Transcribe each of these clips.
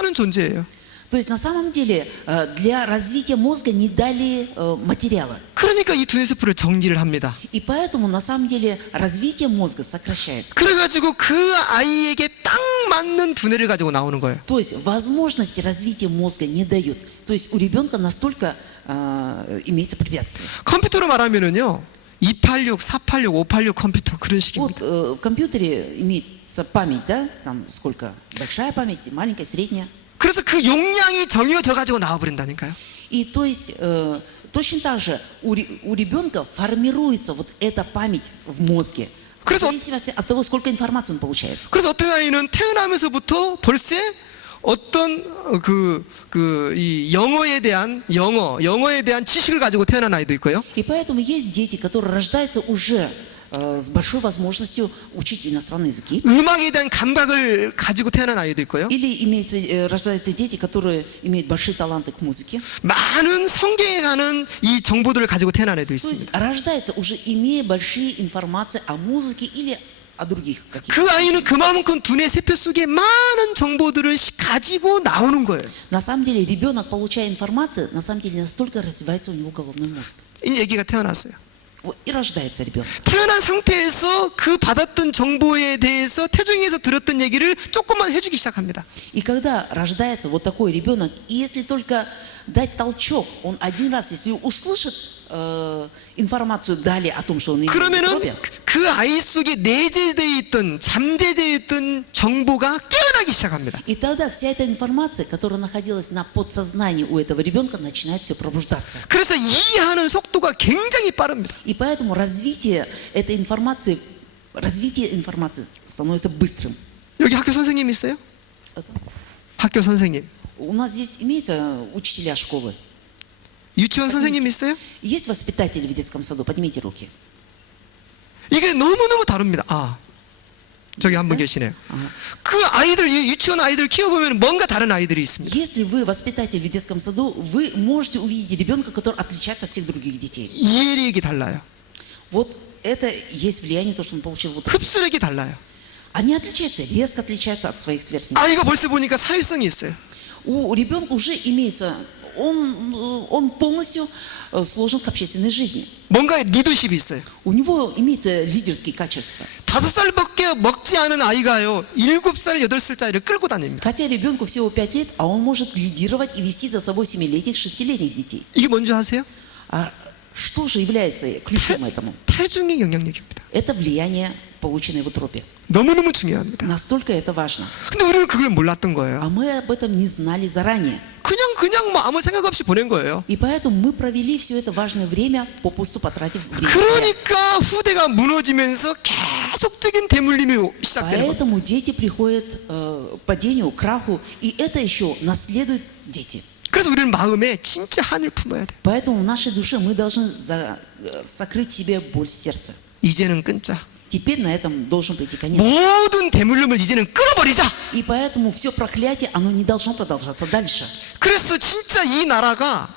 하는 존재예요. То есть на самом деле для развития мозга не дали материала. 그러니까 이 두뇌 세포를 정지를 합니다. И поэтому на самом деле развитие мозга сокращается. 그래가지고 그 아이에게 딱 맞는 두뇌를 가지고 나오는 거예요. То есть возможности развития мозга не дают. То есть у ребенка настолько имеется препятствие. 컴퓨터로 말하면은요, 286, 486, 586 컴퓨터 그런 식입니다. Вот в компьютере имеется память, да? Там сколько? Большая память, маленькая, средняя. 그래서 그 용량이 정해져 가지고 나와버린다니까요. И то есть точно так же у ребенка формируется вот эта память в мозге. В зависимости от того, сколько информации он получает. 그래서 어떤 아이는 태어나면서부터 벌써 어떤 이 영어에 대한 지식을 가지고 태어난 아이도 있고요. И поэтому есть дети, которые рождаются уже с большой возможностью учить иностранные языки. 음악에 대한 감각을 가지고 태어난 아이도 있고요. Или рождаются дети, которые имеют большие таланты к музыке. 많은 성경에 관한 이 정보들을 가지고 태어난 애도 То есть 있습니다. рождается уже имея большие информации о музыке или о других каких-то. 그 아이는 그만큼 두뇌 세포 속에 많은 정보들을 가지고 나오는 거예요. На самом деле ребенок, получая информацию, на самом деле настолько развивается у него головной мозг. 이 얘기가 태어났어요. Вот и рождается ребенок. 태어난 상태에서 그 받았던 정보에 대해서 태중에서 들었던 얘기를 조금만 해주기 시작합니다. И когда рождается вот такой ребенок, и если только дать толчок, он один раз, если услышит информацию далее о том, что он имеет в 그러면은 утробе, 그 아이 속에 내재되어 있던 잠재되어 있던 정보가 깨어나기 시작합니다. и тогда вся эта информация, которая находилась на подсознании у этого ребенка, начинает все пробуждаться. 그래서 이해하는 속도가 굉장히 빠릅니다. И поэтому развитие информации становится быстрым. 여기 학교 선생님 있어요? 학교 선생님. У нас здесь имеются учителя школы. 유치원 선생님 있어요? Есть воспитатели в детском саду? Поднимите руки. 이게 너무너무 다릅니다. 저기 한 분 계시네요. 그 아이들, 유치원 아이들 키워보면 뭔가 다른 아이들이 있습니다. Если вы воспитатель в детском саду, вы можете увидеть ребенка, который отличается от всех других детей. 이해력이 달라요. Вот это есть влияние, то, что он получил в утробе. 흡수력이 달라요. Они отличаются, резко отличаются от своих сверстников. 아이가 벌써 보니까 사회성이 있어요. У ребенка уже имеется, он полностью сложен к общественной жизни. 뭔가 리더십이 있어요. У него имеется лидерские качества. 5살밖에 먹지 않은 아이가요, 7살, 8살짜리를 끌고 다닙니다. Хотя ребенку всего 5 лет, а он может лидировать и вести за собой 7-летних, 6-летних детей. 이게 뭔지 아세요? А что же является ключом этому? 태중의 영향력입니다. Это влияние, полученное в утробе. 너무너무 중요합니다. Настолько это важно. 근데 우리는 그걸 몰랐던 거예요. А мы об этом не знали заранее. 그냥 뭐 아무 생각 없이 보낸 거예요. И поэтому мы провели все это важное время, попусту потратив время. 그러니까 후대가 무너지면서 계속적인 대물림이 시작되는 거예요. Поэтому дети приходят к падению, к краху, и это еще наследуют дети. 그래서 우리는 마음에 진짜 한을 품어야 돼. Поэтому в нашей душе мы должны сокрыть себе боль в сердце. 이제는 끊자. Теперь на этом должен прийти конец. 모든 대물림을 이제는 끊어버리자. И поэтому все проклятие, оно не должно продолжаться дальше. 그래서 진짜 이 나라가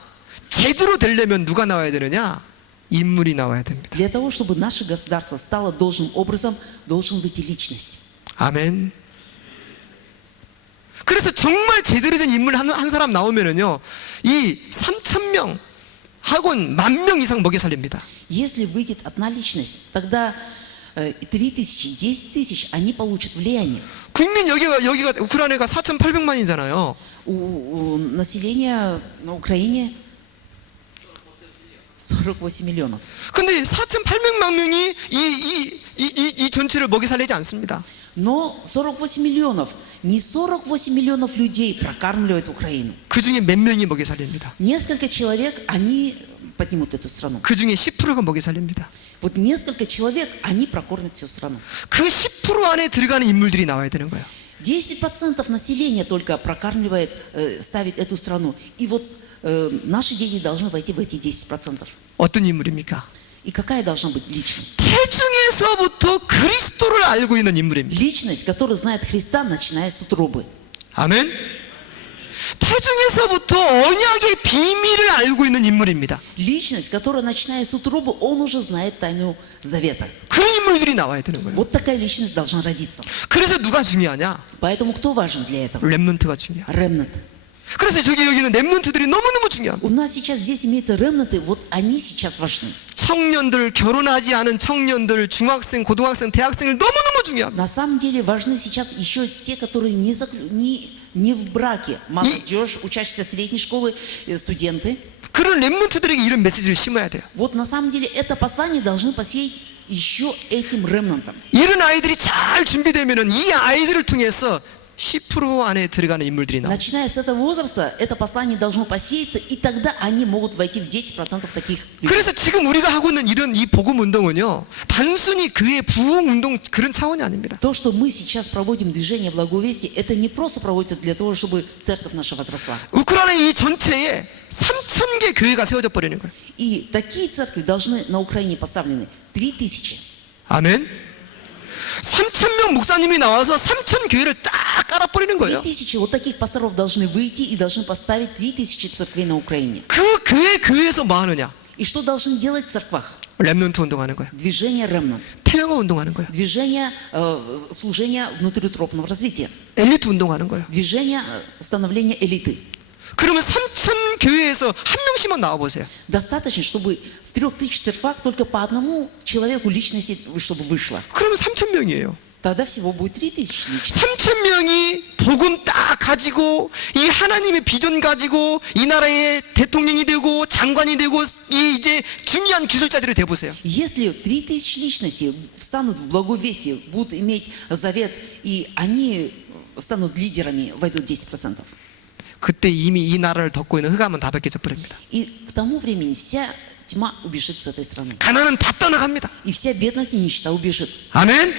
제대로 되려면 누가 나와야 되느냐? 인물이 나와야 됩니다. Для того, чтобы наше государство стало должным образом, должен выйти личность. 아멘. 그래서 정말 제대로 된 인물 한 사람 나오면은요, 이 3,000명 학원 10,000명 이상 먹여 살립니다. Если выйдет одна личность, тогда 3,000, 10,000, они получат влияние. 국민 여기가 우크라이나가 4,800만이잖아요. У населения на Украине 48 миллионов. 근데 4,800만 명이 이 전체를 먹여 살리지 않습니다. Но 48 миллионов, не 48 миллионов людей прокармливают Украину. 그 중에 몇 명이 먹여 살립니다. Несколько человек, они поднимут эту страну. 그 중에 10%가 먹여 살립니다. Вот несколько человек, они прокормят всю страну. 그 10% 안에 들어가는 인물들이 나와야 되는 거예요. 10% населения только прокармливает, ставит эту страну. И вот наши дети должны войти в эти 10%. 어떤 인물입니까? И какая должна быть личность? 태중에서부터 그리스도를 알고 있는 인물입니다. Личность, которая знает Христа, начиная с утробы. 아멘. 태중에서부터 언약의 비밀을 알고 있는 인물입니다. Личность, которая, начиная с утробы, он уже знает тайну завета. 그런 인물들이 나와야 되는 거예요. Вот такая личность должна родиться. 그래서 누가 중요하냐? Поэтому кто важен для этого? 렘넌트가 중요해요. Ремнант. 그래서 여기는 렘넌트들이 너무너무 중요합니다. У нас сейчас здесь имеются ремнанты, вот они сейчас важны. 청년들, 결혼하지 않은 청년들, 중학생, 고등학생, 대학생을 너무너무 중요합니다. На самом деле важны сейчас еще те, которые не в браке. Молодежь, учащиеся средней школы, студенты. 그런 렘넌트들에게 이런 메시지를 심어야 돼요. Вот на самом деле это послание должны посеять еще этим ремнантам. 이런 아이들이 잘 준비되면은 이 아이들을 통해서 10% 안에 들어가는 인물들이 나와요. Начиная с этого возраста, это послание должно посеяться, и тогда они могут войти в 10% таких людей. 그래서 지금 우리가 하고 있는 이런 이 복음 운동은요, 단순히 교회 부흥 운동 그런 차원이 아닙니다. То, что мы сейчас проводим движение благовестия, это не просто проводится для того, чтобы церковь наша возросла. 우크라이나 이 전체에 3,000개 교회가 세워져 버리는 거예요. И такие церкви должны на Украине поставлены 3000. 아멘. 3,000명 목사님이 나와서 3,000 교회를 딱 깔아버리는 거예요. 3000 вот таких пасторов должны выйти и должны поставить 3000 церквей на Украине. 그 교회에서 뭐 하느냐? И что должны делать в церквах? 렘넌트 운동하는 거예요. Движение ремнант. 태영어 운동하는 거예요. Движение служения внутриутробного развития. 엘리트 운동하는 거예요. Движение становления элиты. 그러면 3,000 교회에서 한 명씩만 나와 보세요. Достаточно, чтобы в 3000 церквах только по одному человеку личности, чтобы вышло. 그러면 3,000명이에요. Тогда всего будет 3000 личностей. 3,000명이 복음 딱 가지고 이 하나님의 비전 가지고 이 나라의 대통령이 되고 장관이 되고 이 이제 중요한 기술자들이 돼 보세요. Если 3000 личностей встанут в благовестие, будут иметь завет, и они станут лидерами, войдут 10%. 그때 이미 이 나라를 덮고 있는 흑암은 다 벗겨져 버립니다. И к тому времени вся тьма убежит с этой страны. 가난은 다 떠나갑니다. И вся бедность и нищета убежит. 아멘.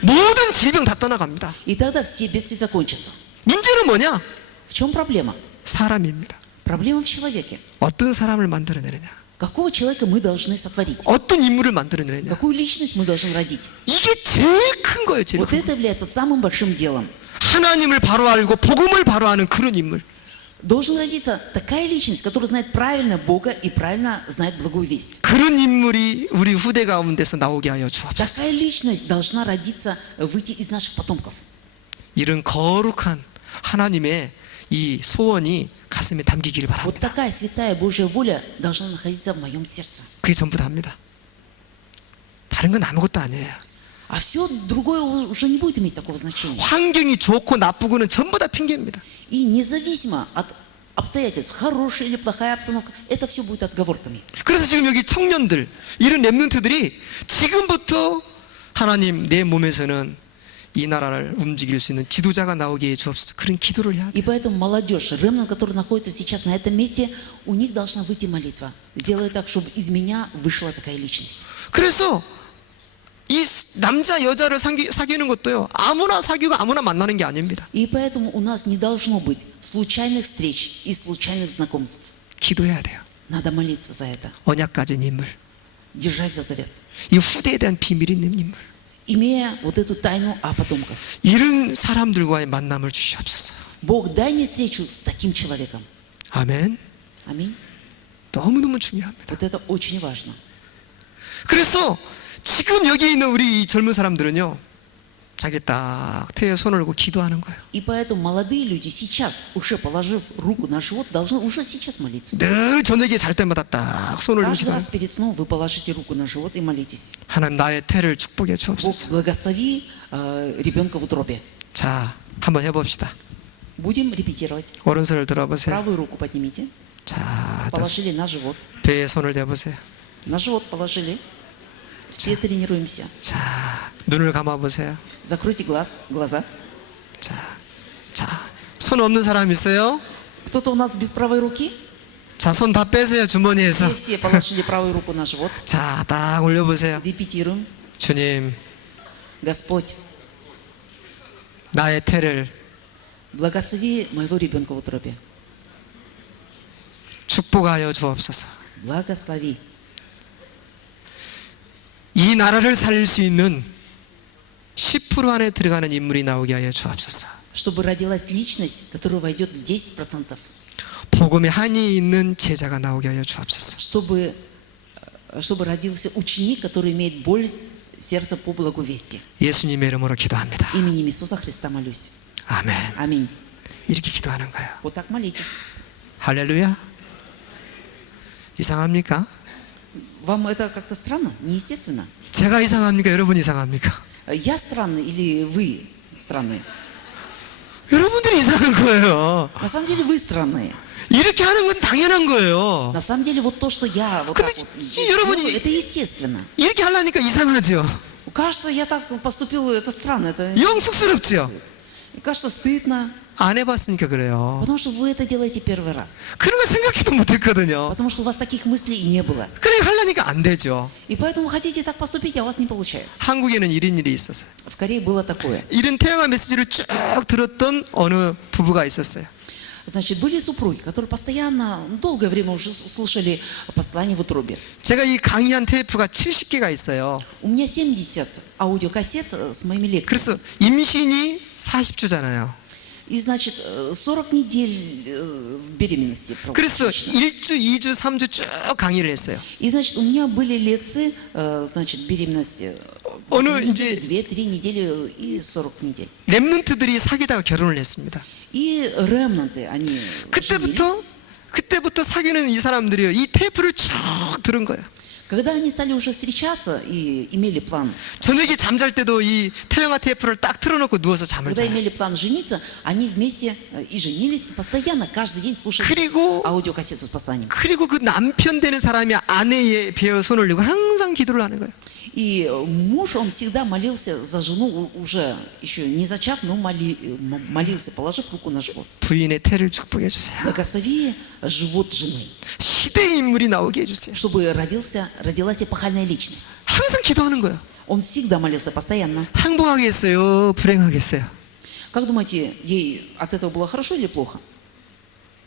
모든 질병 다 떠나갑니다. И тогда все бедствия закончатся. 문제는 뭐냐? В чем проблема? 사람입니다. Проблема в человеке. 어떤 사람을 만들어내느냐? Какого человека мы должны сотворить? 어떤 인물을 만들어내느냐? Какую личность мы должны родить? 이게 제일 큰 거예요. 제일 Вот 큰 거. это является самым большим делом. 하나님을 바로 알고 복음을 바로 아는 그런 인물. Должен родиться такая личность, которая знает правильно Бога и правильно знает благую весть. 그런 인물이 우리 후대 가운데서 나오게 하여 주옵소서. Такая личность должна родиться, выйти из наших потомков. 이런 거룩한 하나님의 이 소원이 가슴에 담기기를 Вот 바랍니다. такая святая Божья воля должна находиться в моем сердце. 그게 전부 다입니다. 다른 건 아무것도 아니에요. А все другое уже не будет иметь такого значения. 환경이 좋고 나쁘고는 전부 다 핑계입니다. И независимо от обстоятельств, хорошая или плохая обстановка, это все будет отговорками. 그래서 지금 여기 청년들, 이런 렘넌트들이 지금부터 하나님 내 몸에서는 이 나라를 움직일 수 있는 지도자가 나오게 해 주옵소서. 그런 기도를 해야 돼요. И поэтому молодежь, ремнант, который находится сейчас на этом месте, у них должна выйти молитва. Сделай так, чтобы из меня вышла такая личность. 그래서 이 남자 여자를 사귀는 것도요, 아무나 사귀고 아무나 만나는 게 아닙니다. И поэтому у нас не должно быть случайных встреч и случайных знакомств. 기도해야 돼요. Надо молиться за это. 언약 가진 인물, Держать за завет. 이 후대에 대한 비밀 있는 인물, Имея вот эту тайну о потомках. 이런 사람들과의 만남을 주시옵소서. Бог, дай мне встречу с таким человеком. 아멘. Аминь. 너무너무 중요합니다. Вот это очень важно. 그래서 지금 여기 있는 우리 젊은 사람들은요, 자기 딱 태에 손을 얹고 기도하는 거예요. И поэтому молодые люди сейчас, уже положив руку на живот, должны уже сейчас молиться. 늘 저녁에 잘 때마다 딱 손을 얹고 Каждый 기도하는 раз перед сном вы положите руку на живот и молитесь. 하나님 나의 태를 축복해 Бог, 주옵소서. благослови ребенка в утробе. 자, 한번 해봅시다. Будем репетировать. 오른손을 들어보세요. Правую руку поднимите. 자, 또 Положили на живот. 배에 손을 대보세요. На живот положили. Все тренируемся. 자, 눈을 감아보세요. Закройте глаза. 자, 손 없는 사람 있어요? Кто-то у нас без правой руки? 자, 손 다 빼세요, 주머니에서. Все положили правую руку на живот. 자, 딱 올려보세요. Репетируем. 주님, Господь, 나의 태를 благослови моего ребенка в утробе. 축복하여 주옵소서. Благослови. 이 나라를 살릴 수 있는 10% 안에 들어가는 인물이 나오게 하여 주옵소서. чтобы родилась личность, которая войдет в 10%, 복음에 한이 있는 제자가 나오게 하여 주옵소서. чтобы родился ученик, который имеет боль сердца по благовестию. 예수님의 이름으로 기도합니다. Именем Иисуса Христа молюсь. 아멘. Аминь. 이렇게 기도하는 거예요. Вот так молитесь. 할렐루야. 이상합니까? Вам это как-то странно? Неестественно? 제가 이상합니까? 여러분 이상합니까? Я странный или вы странные? 여러분들이 이상한 거예요. На самом деле вы странные. 이렇게 하는 건 당연한 거예요. На самом деле вот то, что я вот 근데 так вот 여러분이- делаю, это естественно. 이렇게 하려니까 이상하죠. Кажется, я так поступил, это странно, это 영 쑥스럽죠. кажется стыдно, 안 해봤으니까 그래요. потому что вы это делаете первый раз. 그런 거 생각지도 못했거든요. Потому что у вас таких мыслей и не было. 그래 하려니까 안 되죠. И поэтому хотите так поступить, а у вас не получается. 한국에는 이런 일이 있었어요. В Корее было такое. 이런 태영아 메시지를 쭉 들었던 어느 부부가 있었어요. Значит, были супруги, которые постоянно, долгое время уже слышали послание в утробе. 제가 이 강의한 테이프가 70개가 있어요. У меня 70 аудиокассет с моими лекциями. 그래서 임신이 40주잖아요. И, значит, 40 недель в беременности. 그래서 точно. 1주, 2주, 3주 쭉 강의를 했어요. И, значит, у меня были лекции, значит, беременности. 어느 이제 2-3 недели и 40 недель. 렘넌트들이 사귀다가 결혼을 했습니다. И ремнанты, они женились. 그때부터 사귀는 이 사람들이요, 이 테이프를 쭉 들은 거예요. Когда они стали уже встречаться и имели план, 저녁에 잠잘 때도 이 태영아 테이프를 딱 틀어놓고 누워서 잠을 когда 자요. имели план жениться, они вместе и женились, и постоянно, каждый день слушали 그리고 аудиокассету с посланием. 그리고 그 남편 되는 사람이 아내의 배에 손을 올리고 항상 기도를 하는 거예요. И муж, он всегда молился за жену, уже еще не зачав, но молился, положив руку на живот. 부인의 태를 축복해 주세요. Благослови живот жены, 시대의 인물이 나오게 해주세요. чтобы родилась эпохальная личность. 항상 기도하는 거예요. Он всегда молился постоянно. 행복하겠어요? 불행하겠어요? Как думаете, ей от этого было хорошо или плохо?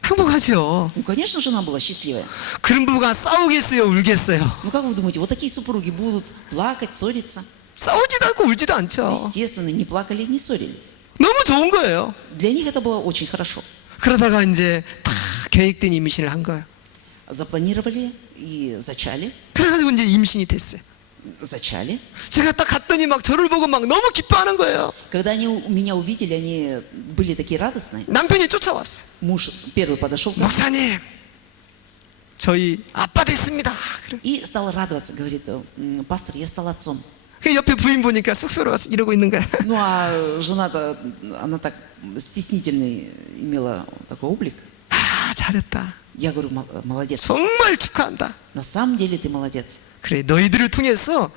행복하죠. Ну, конечно, жена была счастливая. 그런 부부가 싸우겠어요? 울겠어요? Ну, как вы думаете, вот такие супруги будут плакать, ссориться? 싸우지도 않고 울지도 않죠. Естественно, не плакали, не ссорились. 너무 좋은 거예요. Для них это было очень хорошо. 그러다가 이제 다 계획된 임신을 한 거예요. Запланировали и зачали. 그래가지고 이제 임신이 됐어요. Зачали. 제가 딱 갔더니 막 저를 보고 막 너무 기뻐하는 거예요. Когда они меня увидели, они были такие радостные. 남편이 쫓아왔어. Муж первый подошел к нам 목사님, 저희 아빠 됐습니다. 그래. и стал радоваться. Говорит, пастор, я стал отцом. 그 옆에 부인 보니까 쑥스러워서 이러고 있는 거야. Ну, а жена-то, она так стеснительный имела такой облик. 아, 잘했다. Я говорю, молодец. 정말 축하한다. На самом деле ты молодец. 그래, 너희들을 통해서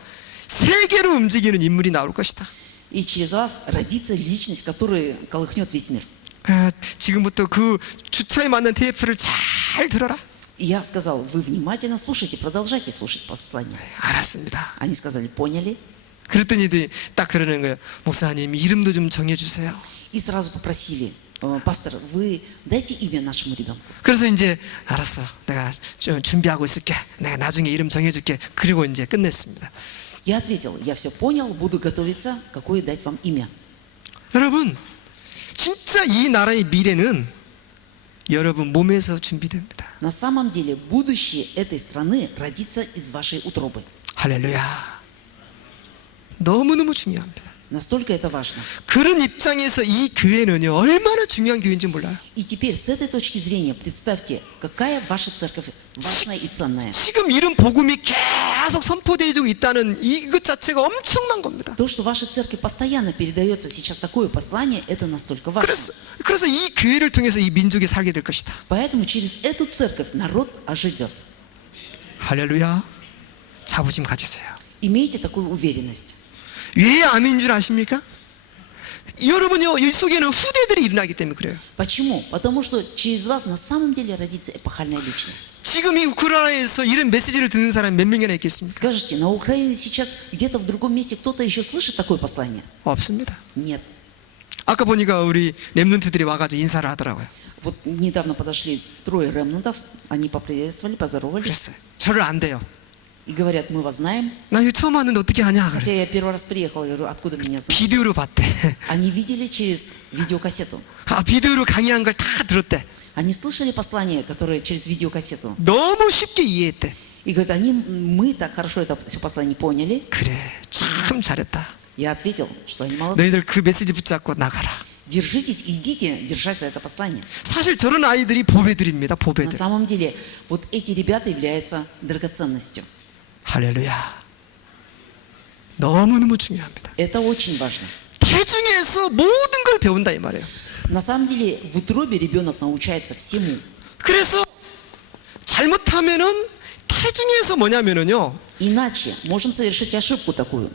세계로 움직이는 인물이 나올 것이다. И через вас родится личность, которая колыхнет весь мир. 아, 지금부터 그 주차에 맞는 테이프를 잘 들어라. И я сказал, вы внимательно слушайте, продолжайте слушать послание. 알았습니다. Они сказали, поняли. 그랬더니 딱 그러는 거예요. 목사님, 이름도 좀 정해주세요. И сразу попросили, пастор, вы дайте имя нашему ребенку. 그래서 이제 알았어. 내가 준비하고 있을게. 내가 나중에 이름 정해줄게. 그리고 이제 끝냈습니다. Я ответил, я все понял, буду готовиться, какое дать вам имя. 여러분, 진짜 이 나라의 미래는 여러분 몸에서 준비됩니다. На самом деле, будущее этой страны родится из вашей утробы. 할렐루야. 너무너무 중요합니다. Настолько это важно. 그런 입장에서 이 교회는요, 얼마나 중요한 교회인지 몰라요. И теперь с этой точки зрения представьте, какая ваша церковь важная и ценная. 지금 이런 복음이 계속 선포되어지고 있다는 이것 자체가 엄청난 겁니다. То, что вашей церкви постоянно передается сейчас такое послание, это настолько важно. 그래서 이 교회를 통해서 이 민족이 살게 될 것이다. Поэтому через эту церковь народ оживет. 할렐루야. 자부심 가지세요. Имейте такую уверенность. 왜 암인 줄 아십니까? 여러분요, 이 속에는 후대들이 일어나기 때문에 그래요. Почему? Потому что через вас на самом деле родится эпохальная личность. 지금 이 우크라이나에서 이런 메시지를 듣는 사람이 몇 명이나 있겠습니까? Скажите, на Украине сейчас где-то в другом месте кто-то еще слышит такое послание? 없습니다. Нет. 아까 보니까 우리 렘넌트들이 와가지고 인사를 하더라고요. Вот недавно подошли 3 ремнантов, они поприветствовали, поздоровались. 그랬어요. 저를 안 돼요. и говорят, мы вас знаем. 나 이거 처음 왔는데 어떻게 하냐 Хотя 그래. я первый раз приехал, я говорю, откуда меня знают? 비디오로 봤대. Они видели через видеокассету. 아, 비디오로 강의한 걸 다 들었대. Они слышали послание, которое через видеокассету. 너무 쉽게 이해했대. И говорят, мы так хорошо это все послание поняли. 그래, 참 잘했다. Я ответил, что они молодцы. 너희들 그 메시지 붙잡고 나가라. Держитесь, идите держать за это послание. 사실 저런 아이들이 보배들입니다. На 보배들. самом деле, вот эти ребята являются драгоценностью. 할렐루야. 너무너무 중요합니다. Это очень важно. 태중에서 모든 걸 배운다 이 말이에요. На самом деле, в утробе ребенок научается всему. 그래서 잘못하면은 태중에서 뭐냐면은요, Иначе можем совершить ошибку такую.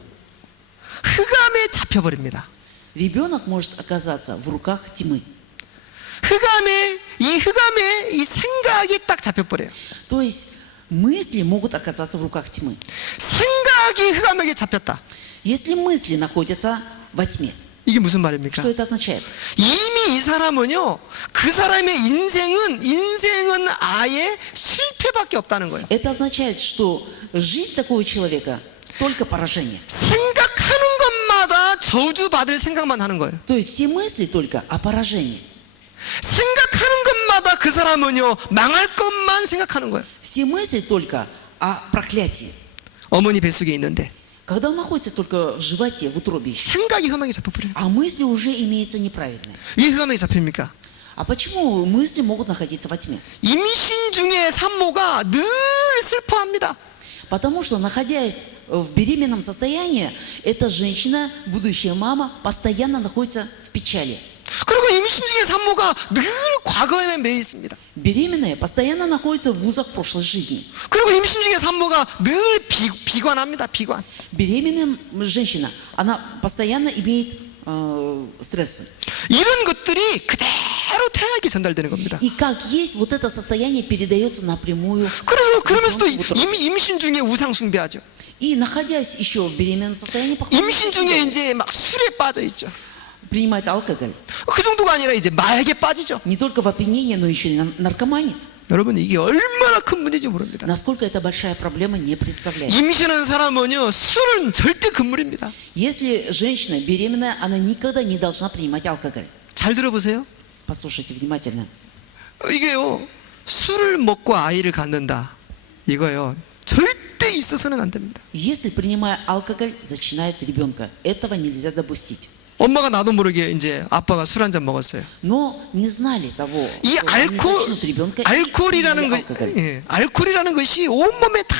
흑암에 잡혀버립니다. Ребенок может оказаться в руках тьмы. 흑암에 이 생각이 딱 잡혀버려요. То есть мысли могут оказаться в руках тьмы. 생각이 흑암에게 잡혔다. Если мысли находятся во тьме, 이게 무슨 말입니까? что это означает? 이미 이 사람은요, 그 사람의 인생은 아예 실패밖에 없다는 거예요. Это означает, что жизнь такого человека только поражение. 생각하는 것마다 저주받을 생각만 하는 거예요. То есть все мысли только о поражении. 생각하는 것마다 그 사람은요, 망할 것만 생각하는 거예요. Все мысли только о проклятии. 어머니 뱃속에 있는데 Когда он находится только в животе, в утробе еще, 생각이 흑암에 잡혀버려요. а мысли уже имеются неправильные. 왜 흑암에 잡힙니까? А почему мысли могут находиться во тьме? 임신 중에 산모가 늘 슬퍼합니다. Потому что, находясь в беременном состоянии, эта женщина, будущая мама, постоянно находится в печали. 그리고 임신 중에 산모가 늘 과거에 매여 있습니다. Беременная постоянно находится в узах прошлой жизни. 그리고 임신 중에 산모가 늘 비관합니다. 비관. Беременная женщина, она постоянно имеет стрессы. 이런 것들이 그대로 태아에게 전달되는 겁니다. И как есть, вот это состояние передается напрямую. 그러면서도 ребенку в утробе. 임신 중에 우상 숭배하죠. И находясь еще в беременном состоянии, 임신 중에 이제 막 술에 빠져 있죠. принимает алкоголь. 그 정도가 아니라 이제 마약에 빠지죠. Не только в опьянении, но еще и наркоманит. 여러분 이게 얼마나 큰 문제인지 모릅니다. Насколько это большая проблема, не представляет. 임신한 사람은요, 술은 절대 금물입니다. Если женщина беременная, она никогда не должна принимать алкоголь. 잘 들어보세요. Послушайте внимательно. 이게요, 술을 먹고 아이를 갖는다. 이거요, 절대 있어서는 안 됩니다. Если, принимая алкоголь, зачинает ребенка, этого нельзя допустить. 엄마가 나도 모르게 이제 아빠가 술 한 잔 먹었어요. Но не знали того, 이 что они зачнут ребенка и 알코올이라는 приняли алкоголь. 알코올이라는 것이 온 몸에 다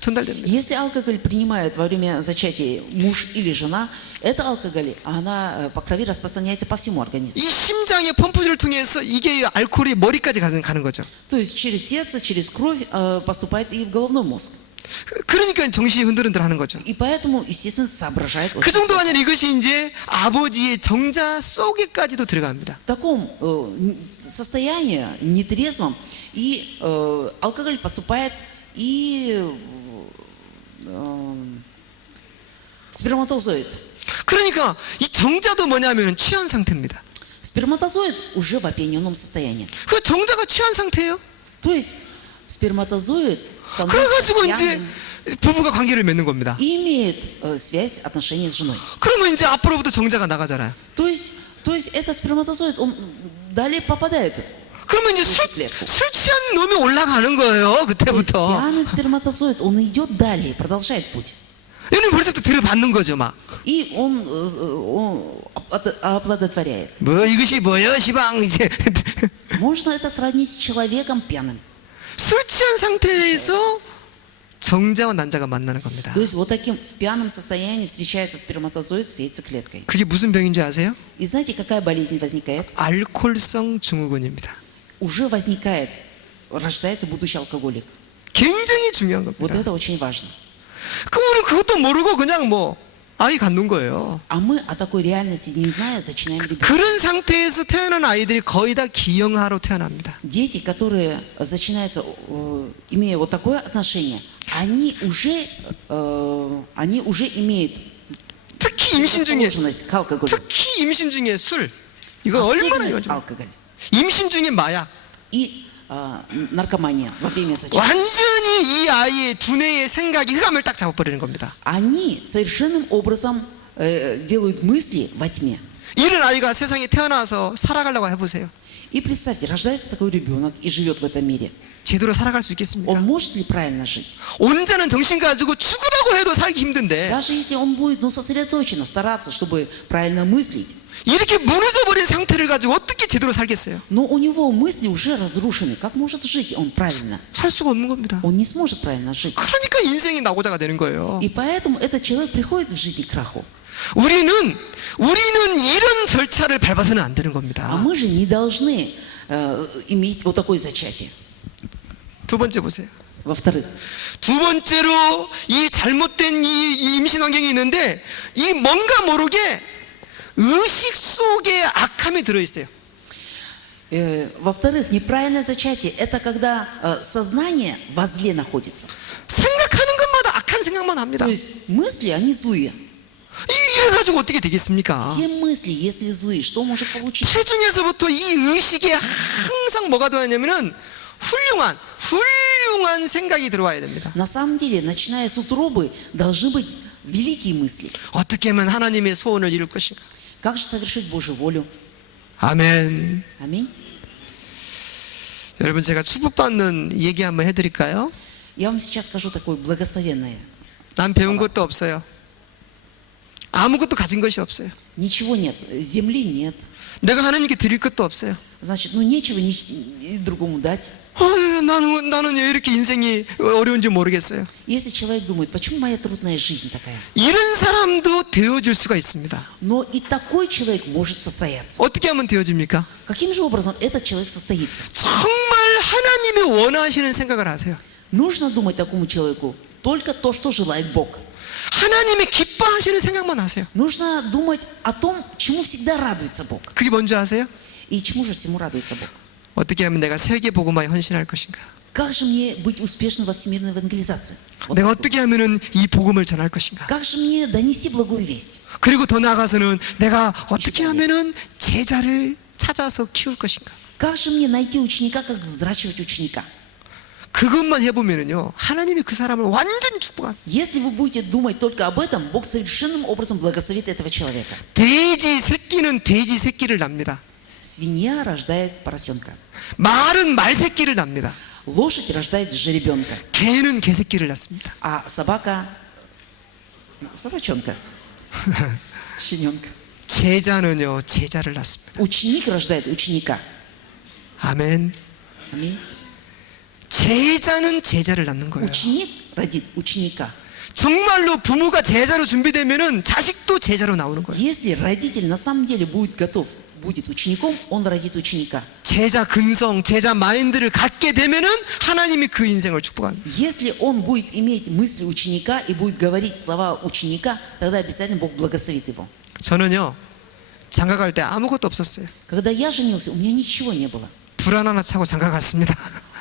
전달됩니다. Если алкоголь принимают во время зачатия муж или жена, это алкоголь, она по крови распространяется по всему организму. 이 심장의 펌프를 통해서 이게 알코올이 머리까지 가는 거죠. То есть через сердце, через кровь поступает и в головной мозг. 그러니까 정신이 흔들흔들하는 거죠. И поэтому, естественно, соображает. 그 정도가 아니라 이것이 이제 아버지의 정자 속에까지도 들어갑니다. В таком состоянии нетрезвом и алкоголь поступает и сперматозоид. 그러니까 이 정자도 뭐냐면 취한 상태입니다. Сперматозоид уже в опьяненном состоянии. 그 정자가 취한 상태예요. То есть сперматозоид становится 그래가지고 이제 пьяным 부부가 관계를 맺는 겁니다. и имеет связь, отношения с женой. 그러면 이제 앞으로부터 정자가 나가잖아요. То есть этот сперматозоид, он далее попадает. 그러면 이제 술 취한 놈이 올라가는 거예요. То есть 그때부터. пьяный сперматозоид, он идет далее, продолжает путь. 얘는 벌써부터 들어받는 거죠, 막. И он оплодотворяет. 뭐 이것이 뭐야, 시방 이제. Можно это сравнить с человеком пьяным. 술 취한 상태에서 정자와 난자가 만나는 겁니다. То есть вот таким в пьяном состоянии встречается сперматозоид с яйцеклеткой. 그게 무슨 병인지 아세요? И знаете, какая болезнь возникает? 알코올성 증후군입니다. Уже возникает, рождается будущий алкоголик. 굉장히 중요한 Вот 겁니다. это очень важно. 그거는 그것도 모르고 그냥 뭐 아이 갖는 거예요. А мы о такой реальности не зная, зачинаем ребенка. 그런 상태에서 태어난 아이들이 거의 다 기형아로 태어납니다. Дети, которые зачинаются, имея вот такое отношение, они уже имеют 특히 임신 중에 расположенность к алкоголю. 특히 임신 중에 술 이거 얼마나 Особенность 요즘 алкоголь. 임신 중에 마약 И наркомания во время зачатия. 완전히 이 아이의 두뇌의 생각이 흑암을 딱 잡아버리는 겁니다. Они совершенным образом делают мысли во тьме. 이런 아이가 세상에 태어나서 살아가려고 해보세요. И представьте, рождается такой ребенок и живет в этом мире. 제대로 살아갈 수 있겠습니까? Он может ли правильно жить? 온전한 정신 가지고 죽으라고 해도 살기 힘든데 Даже если он будет сосредоточенно стараться, чтобы правильно мыслить, 이렇게 무너져버린 상태를 가지고 어떻게 제대로 살겠어요? но у него мысли уже разрушены. Как может жить он правильно? 살 수가 없는 겁니다. Он не сможет правильно жить. 그러니까 인생이 나고자가 되는 거예요. И поэтому этот человек приходит в жизни к краху. 우리는 이런 절차를 밟아서는 안 되는 А 겁니다. мы же не должны иметь вот такое зачатие. 두 번째 보세요. Во-вторых, 두 번째로 이 잘못된 이 임신 환경이 있는데 이 뭔가 모르게 의식 속에 악함이 들어있어요. во-вторых, неправильное зачатие – это когда сознание во зле находится. 생각하는 것마다 악한 생각만 합니다. То есть мысли, они злые. 이래가지고 어떻게 되겠습니까? Все мысли, если злые, что может получиться? 태중에서부터 이 의식에 항상 뭐가 들어왔냐면은 훌륭한 생각이 들어와야 됩니다. На самом деле, начиная с утробы, должны быть великие мысли. 어떻게 하면 하나님의 소원을 이룰 것인가? Как же совершить Божью волю? 아멘. Аминь. 여러분 제가 축복받는 얘기 한번 해드릴까요? Я вам сейчас скажу такое благословенное. 난 배운 것도 없어요. 아무것도 가진 것이 없어요. Ничего нет, земли нет. 내가 하나님께 드릴 것도 없어요. Значит, нечего другому дать. 나는 왜 이렇게 인생이 어려운지 모르겠어요. Если человек думает, почему моя трудная жизнь такая? 이런 사람도 되어질 수가 있습니다. Но и такой человек может состояться. 어떻게 하면 되어집니까? Каким же образом этот человек состоится? 정말 하나님이 원하시는 생각을 하세요. Нужно думать такому человеку только то, что желает Бог. 하나님이 기뻐하시는 생각만 하세요. Нужно думать о том, чему всегда радуется Бог. 그게 뭔지 아세요? И чему же всему радуется Бог? 어떻게 하면 내가 세계 복음화에 헌신할 것인가? Как же мне быть успешным во всемирной евангелизации? Вот 내가 так. 어떻게 하면은 이 복음을 전할 것인가? Как же мне донести благую весть? 그리고 더 나아가서는 내가 어떻게 하면은 제자를 찾아서 키울 것인가? Как же мне найти ученика, как взращивать ученика? 그것만 해보면은요, 하나님이 그 사람을 완전히 축복합니다. Если вы будете думать только об этом, Бог совершенным образом благословит этого человека. 돼지 새끼는 돼지 새끼를 납니다. Свинья рождает поросенка. 말은 말 새끼를 납니다. Лошадь рождает жеребенка. 개는 개 새끼를 낳습니다. А собака собачонка. Щененка. 제자는요, 제자를 낳습니다. Ученик рождает ученика. 아멘. Аминь. 제자는 제자를 낳는 거예요. Ученик родит ученика. 정말로 부모가 제자로 준비되면은 자식도 제자로 나오는 거예요. Если родитель на самом деле будет готов, будет учеником, он родит ученика. 제자 근성, 제자 마인드를 갖게 되면은 하나님이 그 인생을 축복합니다. Если он будет иметь мысли ученика и будет говорить слова ученика, тогда обязательно Бог благословит его. 저는요, 장가 갈 때 아무것도 없었어요. Когда я женился, у меня ничего не было. 불안 하나 차고 장가 갔습니다.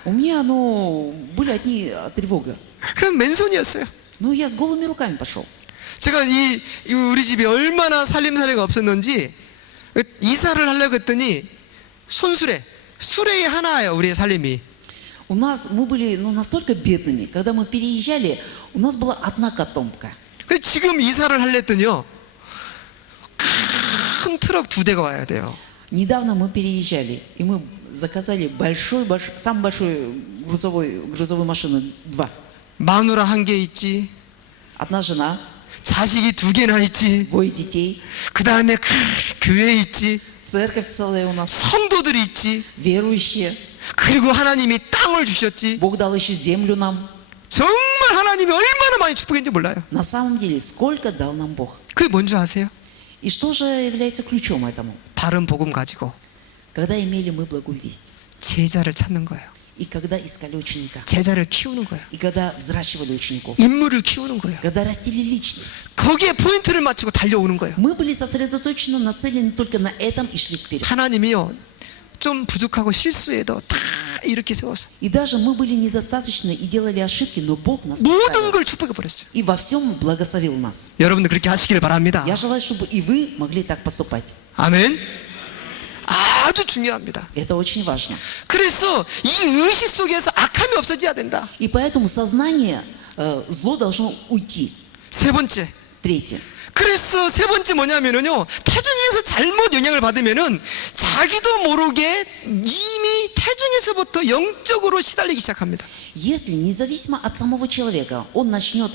У меня, были одни тревога. 그냥 맨손이었어요. Но я с голыми руками пошел. 제가 이 우리 집이 얼마나 살림살이가 없었는지 이사를 하려고 했더니 수레에 하나예요, 우리의 살림이. Мы были настолько бедными. Когда мы переезжали, у нас была одна котомка. 근데 지금 이사를 하려 했더니요, 큰 트럭 2대가 와야 돼요. Недавно мы переезжали, и мы заказали самую большую грузовую машину, 2. 마누라 1개 있지, Одна жена, 자식이 2개나 있지, 2 детей, 그 다음에 교회 있지, церковь целая у нас, 성도들이 있지, верующие. 그리고 하나님이 땅을 주셨지. Бог дал еще землю нам. 정말 하나님이 얼마나 많이 축복했는지 몰라요. На самом деле, сколько дал нам Бог. 그게 뭔지 아세요? И что же является ключом этому? 바른 복음 가지고 Когда имели мы благую весть, 제자를 찾는 거예요. и когда искали ученика, 제자를 키우는 거예요. и когда взращивали учеников, 인물을 키우는 거예요. когда растили личность. 거기에 포인트를 맞추고 달려오는 거예요. Мы были сосредоточены, нацелены только на этом и шли вперед. 하나님이요, 좀 부족하고 실수해도 다 이렇게 세웠어. И даже мы были недостаточны и делали ошибки, но Бог нас 모든 поставил. 걸 축복해 버렸어요. И во всем благословил нас. 여러분들 그렇게 하시길 바랍니다. Я желаю, чтобы и вы могли так поступать. 아멘. 아주 아주 중요합니다. Это очень важно. 그래서 이 의식 속에서 악함이 없어져야 된다. И поэтому сознание, зло должно уйти. 세 번째. Третье. 그래서 세 번째 뭐냐면은요, 타중에서 잘못 영향을 받으면은 자기도 모르게 이미 타중에서부터 영적으로 시달리기 시작합니다. Если независимо от самого человека он начнет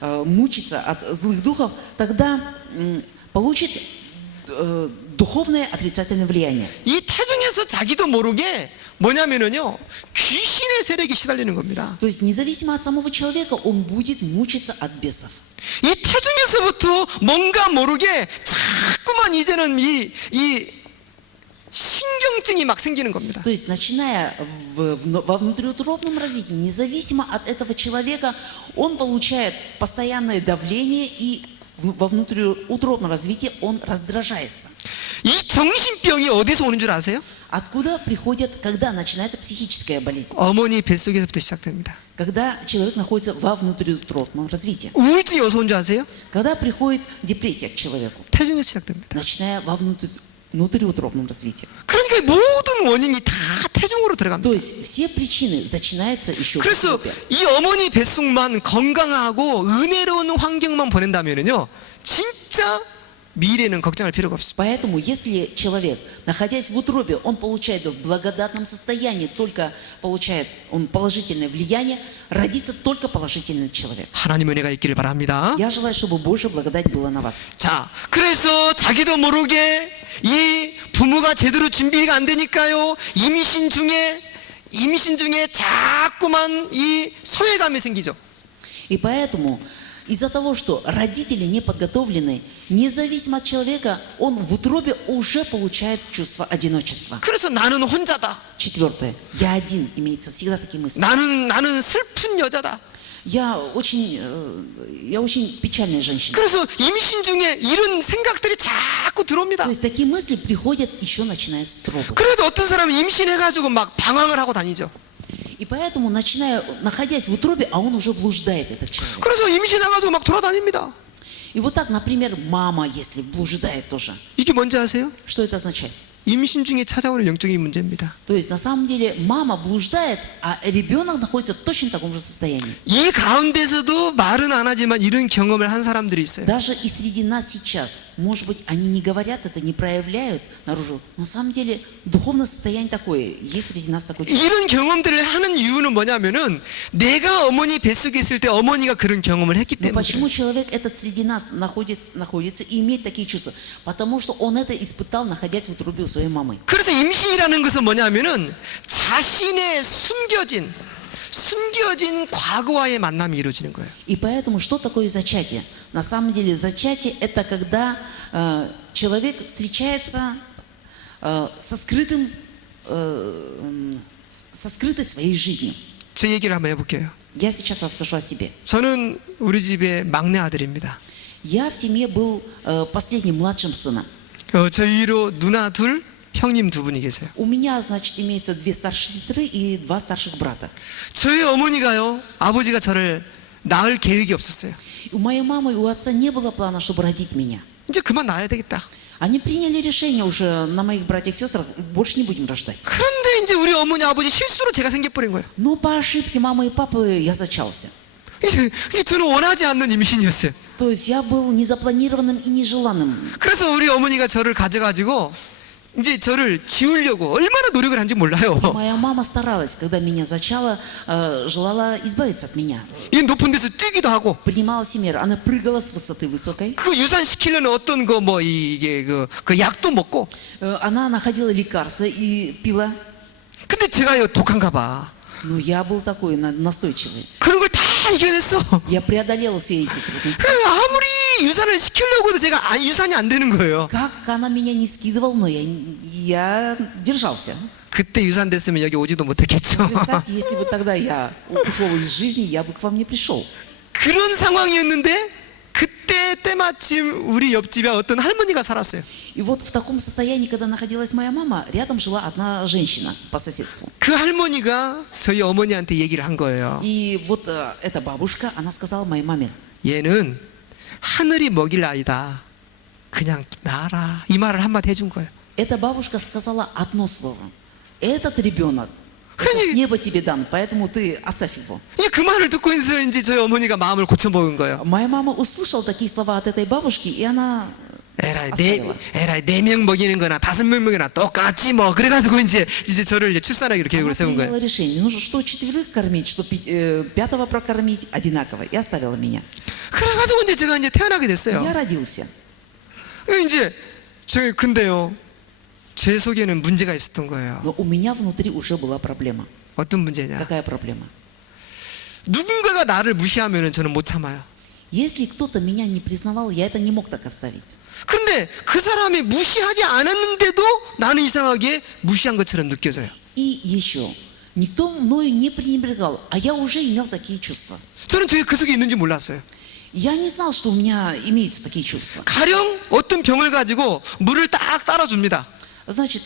мучиться от злых духов, тогда получит духовное отрицательное влияние. 이 타중에서 자기도 모르게 뭐냐면은요, 귀신의 세력에 시달리는 겁니다. То есть независимо от самого человека он будет мучиться от бесов. 이 타중에서부터 뭔가 모르게 자꾸만 이제는 이 신경증이 막 생기는 겁니다. То есть начиная во внутриутробном развитии, независимо от этого человека, он получает постоянное давление и во внутриутробном развитии он раздражается. 이 정신병이 어디서 오는 줄 아세요? Откуда приходит, когда начинается психическая болезнь? 어머니 뱃속에서부터 시작됩니다. Когда человек находится во внутриутробном развитии. 우울증이 어디서 온 줄 아세요? Когда приходит депрессия к человеку, 태중에서 시작됩니다. начиная во внутриутробном развитии. 그러니까 모든 원인이 다 태중으로 들어갑니다. То есть все причины начинаются еще в 그래서 утробе. 이 어머니 뱃속만 건강하고 은혜로운 환경만 보낸다면요, 진짜 미래는 걱정할 필요가 없습니다. Поэтому, если человек, находясь в утробе, он получает в благодатном состоянии, только получает он положительное влияние, родится только положительный человек. 하나님 은혜가 있기를 바랍니다. Я желаю, чтобы Божья благодать была на вас. 자, 그래서 자기도 모르게 이 부모가 제대로 준비가 안 되니까요, 임신 중에 자꾸만 이 소외감이 생기죠. И поэтому, из-за того, что родители не подготовлены, независимо от человека, он в утробе уже получает чувство одиночества. 그래서 나는 혼자다. Четвертое. Я один, имеется всегда такие мысли. 나는 슬픈 여자다. Я очень печальная женщина. 그래서 임신 중에 이런 생각들이 자꾸 들어옵니다. То есть такие мысли приходят еще начиная с утробы. 그래도 어떤 사람은 임신해가지고 막 방황을 하고 다니죠. И поэтому, находясь в утробе, а он уже блуждает, этот человек. 그래서 임신해가지고 막 돌아다닙니다. И вот так, например, мама, если блуждает тоже, 이게 뭔지 아세요? что это означает? 임신 중에 찾아오는 영적인 문제입니다. То есть, на самом деле, мама блуждает, а ребенок находится в точно таком же состоянии. 이 가운데서도 말은 안 하지만 이런 경험을 한 사람들이 있어요. Даже и среди нас сейчас, может быть, они не говорят это, не проявляют наружу. Но на самом деле, духовное состояние такое, есть среди нас такой человек. 이런 경험들을 하는 이유는 뭐냐면은 내가 어머니 뱃속에 있을 때 어머니가 그런 경험을 했기 Но 때문에. почему человек этот среди нас находится и имеет такие чувства? Потому что он это испытал, находясь в утробе у своей мамы. 그래서 임신이라는 것은 뭐냐면은 자신의 숨겨진 과거와의 만남이 이루어지는 거예요. И поэтому, что такое зачатие? На самом деле, зачатие – это когда человек встречается со скрытой своей жизнью. 제 얘기를 한번 해볼게요. Я сейчас расскажу о себе. 저는 우리 집의 막내 아들입니다. Я в семье был последним младшим сыном. 저 위로 누나 둘, 형님 두 분이 계세요. У меня, значит, имеется 2 старших сестры и 2 старших брата. 저희 어머니가요, 아버지가 저를 낳을 계획이 없었어요. У моей мамы и у отца не было плана, чтобы родить меня. 이제 그만 낳아야 되겠다. Они приняли решение уже на моих братьях и сестрах, больше не будем рождать. 그런데 이제 우리 어머니 아버지 실수로 제가 생겨버린 거예요. Но по ошибке мамы и папы я зачался. 이게 저는 원하지 않는 임신이었어요. То есть я был незапланированным и нежеланным. 그래서 우리 어머니가 저를 가져가지고 이제 저를 지우려고 얼마나 노력을 한지 몰라요. Моя мама старалась, когда меня зачала, желала избавиться от меня. 이 높은 데서 뛰기도 하고 Принимала все меры. Она прыгала с высоты высокой. 그 유산시키려는 어떤 거 뭐 이게 그 약도 먹고. Она находила лекарства и пила. 근데 제가요 독한가 봐. Но я был такой настойчивый. 그런 걸 다 이겨냈어. Я преодолела все эти трудности. 아무리 유산을 시키려고 해도 제가 유산이 안 되는 거예요. Как она меня не скидывала, но я держался. 그때 유산됐으면 여기 오지도 못했겠죠. Представьте, если бы тогда я ушел из жизни, я бы к вам не пришел. 그런 상황이었는데 그때 때마침 우리 옆집에 어떤 할머니가 살았어요. И вот в таком состоянии, когда находилась моя мама, рядом жила одна женщина по соседству. 그 할머니가 저희 어머니한테 얘기를 한 거예요. И вот эта бабушка, она сказала моей маме: 얘는 하늘이 먹일 아이다. 그냥 낳아라. 이 말을 한마디 해준 거예요. Эта бабушка сказала одно слово. Этот ребенок, это Конечно. с неба тебе дан, поэтому ты оставь его. 이제 그 말을 듣고 있어서 이제 저희 어머니가 마음을 고쳐먹은 거예요. Моя мама услышала такие слова от этой бабушки, и она 에라이 оставила. 네 명 먹이는 거나 5명 먹이나 똑같지 뭐. 그래가지고 이제 저를 이제 출산하기로 계획을 Она 세운 приняла 거예요. решение. Нужно что 4 кормить, что 5 прокормить одинаково. И оставила меня. 그래가지고 이제 제가 이제 태어나게 됐어요. Я родился. 이제 근데요, 제 속에는 문제가 있었던 거예요. Но у меня внутри уже была проблема. 어떤 문제냐? Какая проблема? 누군가가 나를 무시하면은 저는 못 참아요. Если кто-то меня не признавал, я это не мог так оставить. 근데 그 사람이 무시하지 않았는데도 나는 이상하게 무시한 것처럼 느껴져요. И еще, никто мною не пренебрегал, а я уже имел такие чувства. 저는 저게 그 속에 있는지 몰랐어요. Я не знал, что у меня имеются такие чувства. 가령 어떤 병을 가지고 물을 딱 따라줍니다. Значит,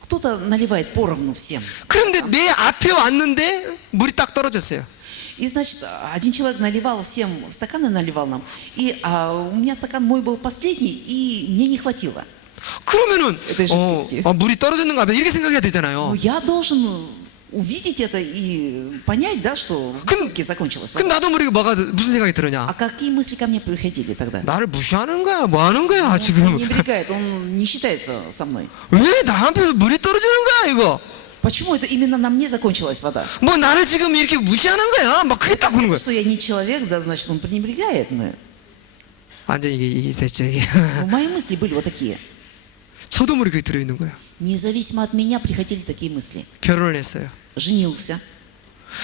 кто-то наливает поровну всем. 그런데 내 앞에 왔는데 물이 딱 떨어졌어요. И, значит, один человек наливал всем стаканы, наливал нам. И у меня стакан мой был последний, и мне не хватило. 그러면은 этой жидкости. 물이 떨어졌는가 봐 이렇게 생각해야 되잖아요. Но я должен увидеть это и понять, да, что в бутылке закончилась 그럼 вода. 나도 모르게 무슨 생각이 들으냐? А какие мысли ко мне приходили тогда? 나를 무시하는 거야? 뭐 하는 거야 Он 지금? пренебрегает, он не считается со мной. 왜 나한테 물이 떨어지는 거야 이거? Почему это именно на мне закончилась вода? 뭐 나를 지금 이렇게 무시하는 거야? 막 그게 딱 오는 거야. Что я не человек, да, значит, он пренебрегает мною. 완전 이게 됐죠 이게. Но мои мысли были вот такие. 저도 모르게 그게 들어있는 거예요. Независимо от меня приходили такие мысли. 결혼을 했어요. Женился.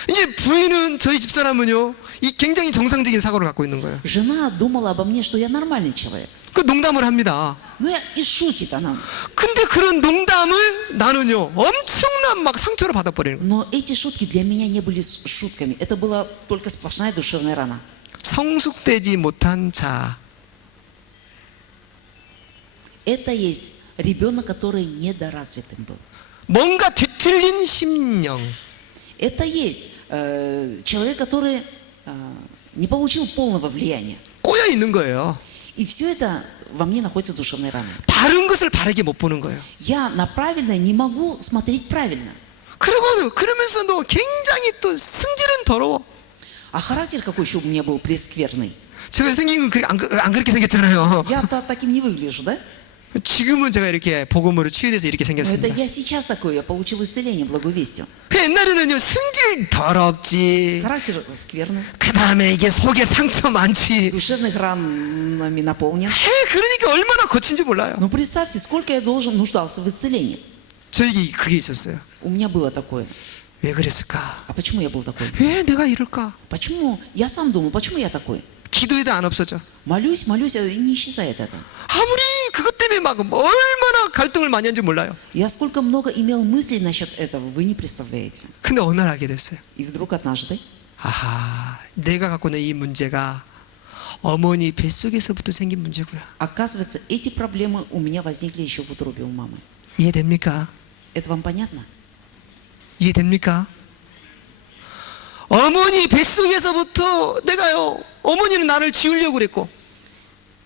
이제 부인은 저희 집사람은요, 이 굉장히 정상적인 사고를 갖고 있는 거예요. Жена думала обо мне, что я нормальный человек. 그 농담을 합니다. Ну, и шутит она. 근데 그런 농담을 나는요, 엄청난 막 상처를 받아버리는 거예요. Но эти шутки для меня не были шутками. Это была только сплошная душевная рана. 성숙되지 못한 자. Это есть ребенок, который недоразвитым был. 뭔가 뒤틀린 심령. Это есть человек, который не получил полного влияния. 꼬여 있는 거예요. И все это во мне находится душевной раной. 바른 것을 바르게 못 보는 거예요. Я на правильное не могу смотреть правильно. 그러면서도 굉장히 또 승질은 더러워. А характер какой еще у меня был прескверный. 제가 생긴 건 안 그렇게 생겼잖아요. Я-то таким не выгляжу, да? 지금은 제가 이렇게 복음으로 치유돼서 이렇게 Но это 생겼습니다. я сейчас такой, я получил исцеление благой вестью. 그 옛날에는요, 승질 더럽지. Характер скверный, 그 다음에 이게 속에 상처 많지. душевных ранами наполнен. 그러니까 얼마나 거친지 몰라요. Но представьте, сколько я нуждался в исцелении. 저에게 그게 있었어요. У меня было такое. 왜 그랬을까? А почему я был такой? 왜 내가 이럴까? Почему? Я сам думал, почему я такой? 기도해도 안 없어져. Молюсь, и не исчезает это. 아무리 그것 때문에 막 얼마나 갈등을 많이 한지 몰라요. Я сколько много имел мыслей насчет этого, вы не представляете. 근데 어느 날 알게 됐어요. И вдруг однажды 아하, 내가 갖고 있는 이 문제가 어머니 뱃속에서부터 생긴 문제구나. оказывается, эти проблемы у меня возникли еще в утробе у мамы. 이해됩니까? Это вам понятно? 이해됩니까? 어머니 뱃속에서부터 내가요, 어머니는 나를 지우려고 그랬고,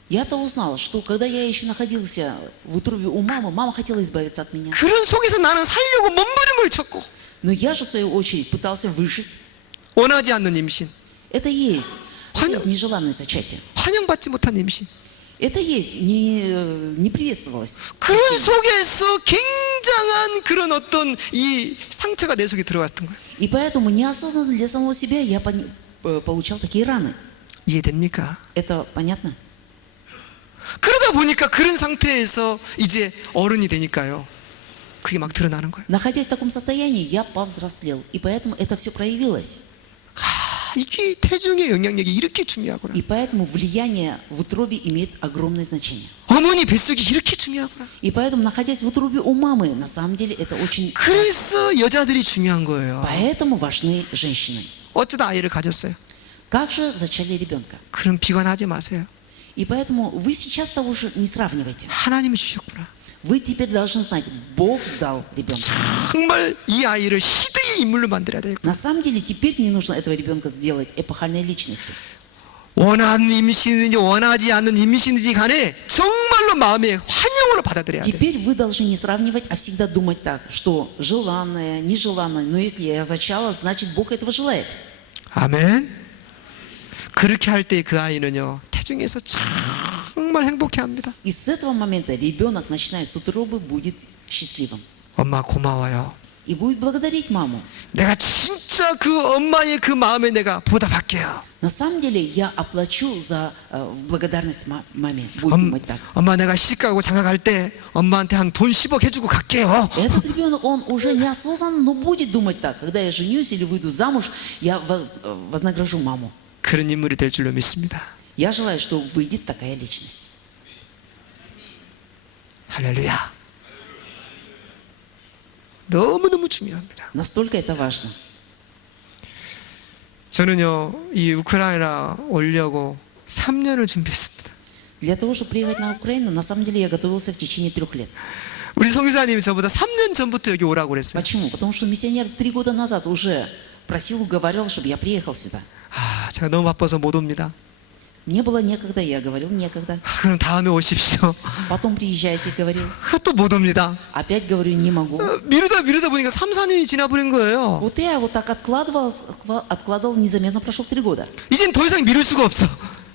Я-то узнала, что когда я еще находился в утробе у мамы, мама хотела избавиться от меня. 그런 속에서 나는 살려고 몸부림을 쳤고, Но я же, в свою очередь, пытался выжить. 원하지 않는 임신, Это есть. Это Понятно. есть нежеланное зачатие. 환영받지 못한 임신. Это есть. Не приветствовалось. 그런 속에서 굉장한 그런 어떤 이 상처가 내 속에 들어왔던 거예요. И поэтому неосознанно для самого себя я получал такие раны. 이해됩니까? Это понятно? 그러다 보니까 그런 상태에서 이제 어른이 되니까요, 그게 막 드러나는 거예요. Находясь в таком состоянии, я повзрослел. И поэтому это все проявилось. 이게 태중의 영향력이 이렇게 중요하구나. И поэтому влияние в утробе имеет огромное значение. 어머니 뱃속이 이렇게 중요하구나. И поэтому, находясь в утробе у мамы, на самом деле это очень... 그래서 여자들이 중요한 거예요. Поэтому важны женщины. 어쩌다 아이를 가졌어요. Как же зачали ребенка? 그럼 비관하지 ма세요. И поэтому вы сейчас-то уже не сравнивайте. 하나님이 주셨구나. Вы теперь должны знать, Бог дал ребенка. 정말 이 아이를 시대의 인물로 만들어야 돼요. На самом деле, теперь мне нужно этого ребенка сделать эпохальной личностью. 원하는 임신이든지 원하지 않는 임신이든지 간에 정말 정말로 마음의 환영으로 받아들여야 돼요. Теперь вы должны не сравнивать, а всегда думать так, что желанное, нежеланное. Но если я зачала, значит Бог этого желает. 아멘. 그렇게 할 때 그 아이는요, 태중에서 정말 행복해합니다. И с этого момента ребенок, начиная с утробы, будет счастливым. 엄마 고마워요. И будет благодарить маму. 내가 진짜 그 엄마의 그 마음에 내가 보답할게요. На самом деле я оплачу за в благодарность маме. Будет думать так. 엄마 내가 시집가고 장가갈 때 엄마한테 한 돈 10억 해주고 갈게요. Этот ребенок, он уже неосознанно, но будет думать так. Когда я женюсь или выйду замуж, я вознагражу маму. 그런 인물이 될 줄로 믿습니다. Я желаю, что выйдет такая личность. 할렐루야. 너무너무 중요합니다. Настолько это важно. 저는요, 이 우크라이나 오려고 3년을 준비했습니다. Для того, чтобы приехать на Украину, на самом деле я готовился в течение 3 лет. 우리 성교사님이 저보다 3년 전부터 여기 오라고 그랬어요. Почему? Потому что миссионер 3 года назад уже просил, уговаривал, чтобы я приехал сюда. 아, 제가 너무 바빠서 못 옵니다. Мне было некогда, я говорил некогда. 그럼 다음에 오십시오. Потом приезжайте, говорил. 또 못 옵니다. Опять говорю, не могу. 미루다 보니까 3, 4년이 지나버린 거예요. Вот я вот так откладывал, незаметно прошло 3 года. 이젠 더 이상 미룰 수가 없어.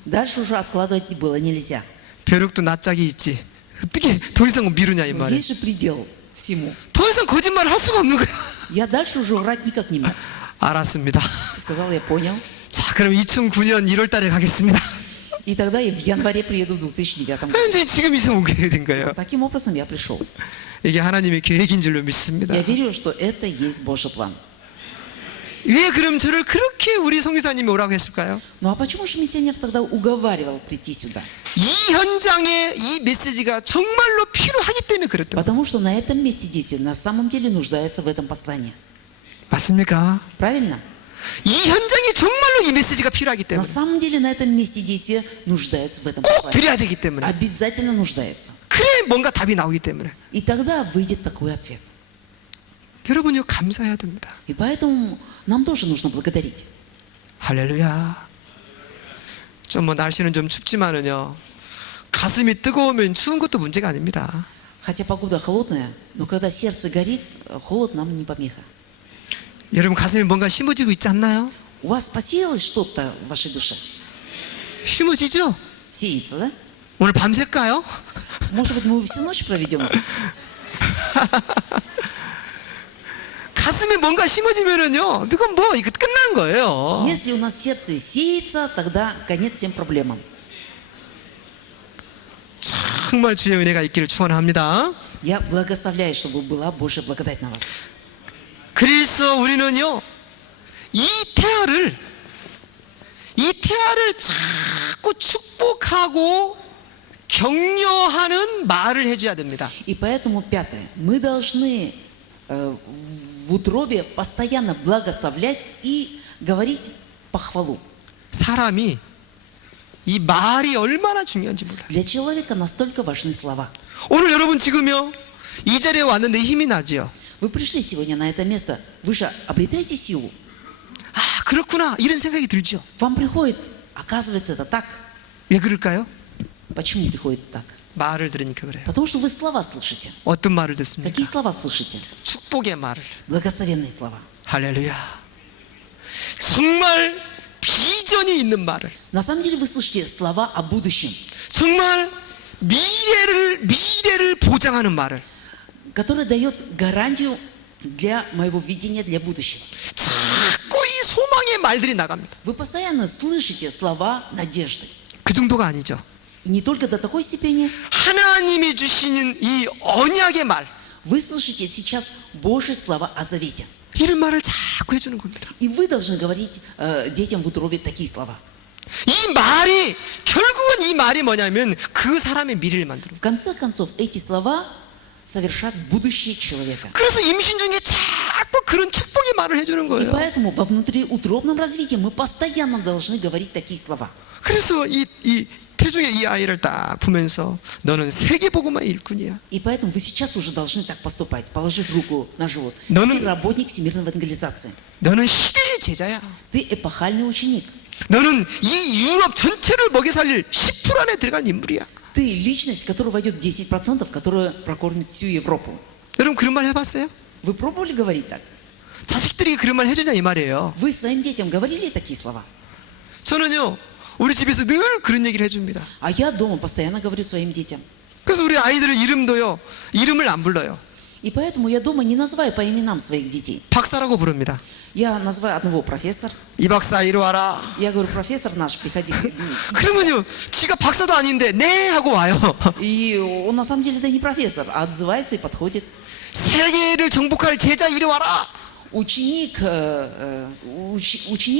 Дальше уже откладывать было нельзя. 벼룩도 낯짝이 있지. 어떻게 더 이상 미루냐 이 말이에요. Есть же предел всему. 더 이상 거짓말을 할 수가 없는 거야. Я дальше уже врать никак не мог. 알았습니다. Сказал, я понял. 자, 그럼 2009년 1월 달에 가겠습니다. И тогда я в январе приеду в 2009 году. 현재 지금 이제 오게 된 거예요. Таким образом я пришел. 이게 하나님의 계획인 줄로 믿습니다. Я верю, что это есть Божий план. 왜 그럼 저를 그렇게 우리 성교사님이 오라고 했을까요? Ну а почему же миссионер тогда уговаривал прийти сюда? 이 현장에 이 메시지가 정말로 필요하기 때문에 그랬던 거예요. Потому что на этом месте действия на самом деле нуждаются в этом послании. 맞습니까? Правильно? 이 현장에 정말로 이 메시지가 필요하기 На 때문에 самом деле на этом месте действия нуждаются в этом 꼭 послании. 드려야 되기 때문에 Обязательно нуждается. 그래 뭔가 답이 나오기 때문에 И тогда выйдет такой ответ. 여러분이 감사해야 됩니다. И поэтому нам тоже нужно благодарить. 할렐루야. 좀 뭐 날씨는 좀 춥지만은요, 가슴이 뜨거우면 추운 것도 문제가 아닙니다. Хотя погода холодная, но когда сердце горит, холод нам не помеха. 여러분 가슴에 뭔가 심어지고 있지 않나요? У вас посеялось что-то в вашей душе? 심어지죠? Сеется, да? 오늘 밤샐까요? Может быть, мы всю ночь проведем здесь? 가슴에 뭔가 심어지면은요, 이건 뭐 이거 끝난 거예요. Если у нас в сердце сеется, тогда конец всем проблемам. 정말 주의 은혜가 있기를 축원합니다. Я благословляю, чтобы была Божья благодать на вас. 그래서 우리는요, 이 태아를 자꾸 축복하고 격려하는 말을 해줘야 됩니다. И поэтому, пятое, мы должны в утробе постоянно благословлять и говорить похвалу. 사람이 이 말이 얼마나 중요한지 몰라요. Для человека настолько важны слова. 오늘 여러분 지금요, 이 자리에 왔는데 힘이 나지요. Вы пришли сегодня на это место, вы же обретаете силу. 아, 그렇구나 이런 생각이 들죠. Вам приходит, оказывается, это так. 왜 그럴까요? Почему приходит так? 말을 들으니까 그래요. Потому что вы слова слышите. 어떤 말을 듣습니까? Какие слова слышите? 축복의 말을. Благословенные слова. 할렐루야. 정말 비전이 있는 말을. На самом деле вы слышите слова о будущем, 정말 미래를 보장하는 말을. который дает гарантию для моего видения, для будущего. 자꾸 이 소망의 말들이 나갑니다. Вы постоянно слышите слова надежды. 그 정도가 아니죠. И не только до такой степени. 하나님이 주시는 이 언약의 말, Вы слышите сейчас Божьи слова о завете. 이런 말을 자꾸 해주는 겁니다. И вы должны говорить детям в утробе такие слова. 이 말이 결국은 이 말이 뭐냐면 그 사람의 미래를 만들어. В конце концов, эти слова совершат будущее человека. 그래서 임신 중에 자꾸 그런 축복의 말을 해주는 И 거예요. поэтому во внутриутробном развитии мы постоянно должны говорить такие слова. 그래서 이 태중에 이 아이를 딱 보면서 너는 세계복음화의 일꾼이야. И поэтому вы сейчас уже должны так поступать, положив руку на живот. 너는- Ты работник всемирной евангелизации. 너는 시대의 제자야. Ты эпохальный ученик. 너는 이 유럽 전체를 먹여 살릴 10% 안에 들어갈 인물이야. Ты личность, которая войдет в 10%, которая прокормит всю Европу. 여러분 그런 말 해봤어요? Вы пробовали говорить так? 자식들이 그런 말 해주냐 이 말이에요. Вы своим детям говорили такие слова? 저는요 우리 집에서 늘 그런 얘기를 해줍니다. А я дома постоянно говорю своим детям. 그래서 우리 아이들의 이름도요 이름을 안 불러요. И поэтому я дома не называю по именам своих детей. 박사라고 부릅니다. Я называю одного профессор. 이 박사 이리 와라. Я говорю, профессор наш, приходи. 그러면요 지가 박사도 아닌데 네 하고 와요. И он на самом деле это не профессор, а отзывается и подходит. 세계를 정복할 제자 이리 와라. Ученик,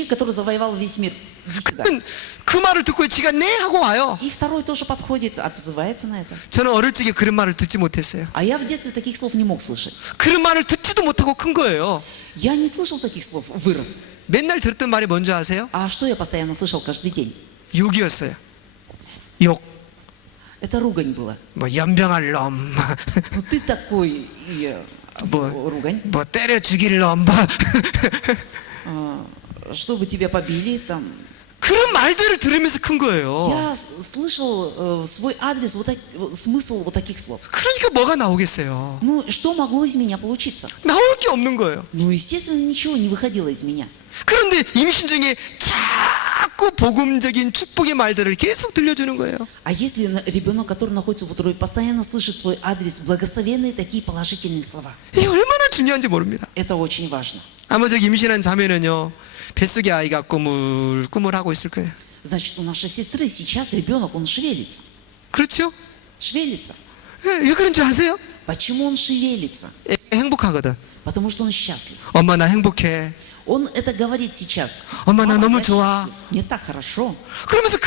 который завоевал весь мир, иди сюда. 그러면 그 말을 듣고 지가 네 하고 와요. И второй тоже подходит, отзывается на это. 저는 어릴 적에 그런 말을 듣지 못했어요. А я в детстве таких слов не мог слышать. 그런 말을 듣지도 못하고 큰 거예요. Я не слышал таких слов, вырос. 맨날 들었던 말이 뭔지 아세요? А что я постоянно слышал каждый день? 욕이었어요. 욕. Это ругань была. 뭐 연병할 놈. Ну ты такой, ругань. 뭐 때려 죽일 놈. 뭐. Чтобы тебя побили, там. 그런 말들을 들으면서 큰 거예요. Я слышал свой адрес, смысл вот таких слов. 그러니까 뭐가 나오겠어요? Ну, что могло из меня получиться? 나올 게 없는 거예요. Ну, естественно, ничего не выходило из меня. 그런데 임신 중에 자꾸 복음적인 축복의 말들을 계속 들려주는 거예요. А если ребенок, который находится в утробе, постоянно слышит свой адрес, благословенные такие положительные слова? 이게 얼마나 중요한지 모릅니다. Это очень важно. 아마 저기 임신한 자매는요 뱃속에 아이가 꾸물꾸물 하고 있을 거예요. Значит, у нашей сестры сейчас ребенок, он шевелится. 그렇죠? Шевелится. 왜 그런 줄 아세요? Почему он шевелится? 행복하거든. Потому что он счастлив. 엄마 나 행복해. Он это говорит сейчас. 엄마 나 «Мама, 너무 я 좋아. счастлив. Мне так хорошо. 그러면서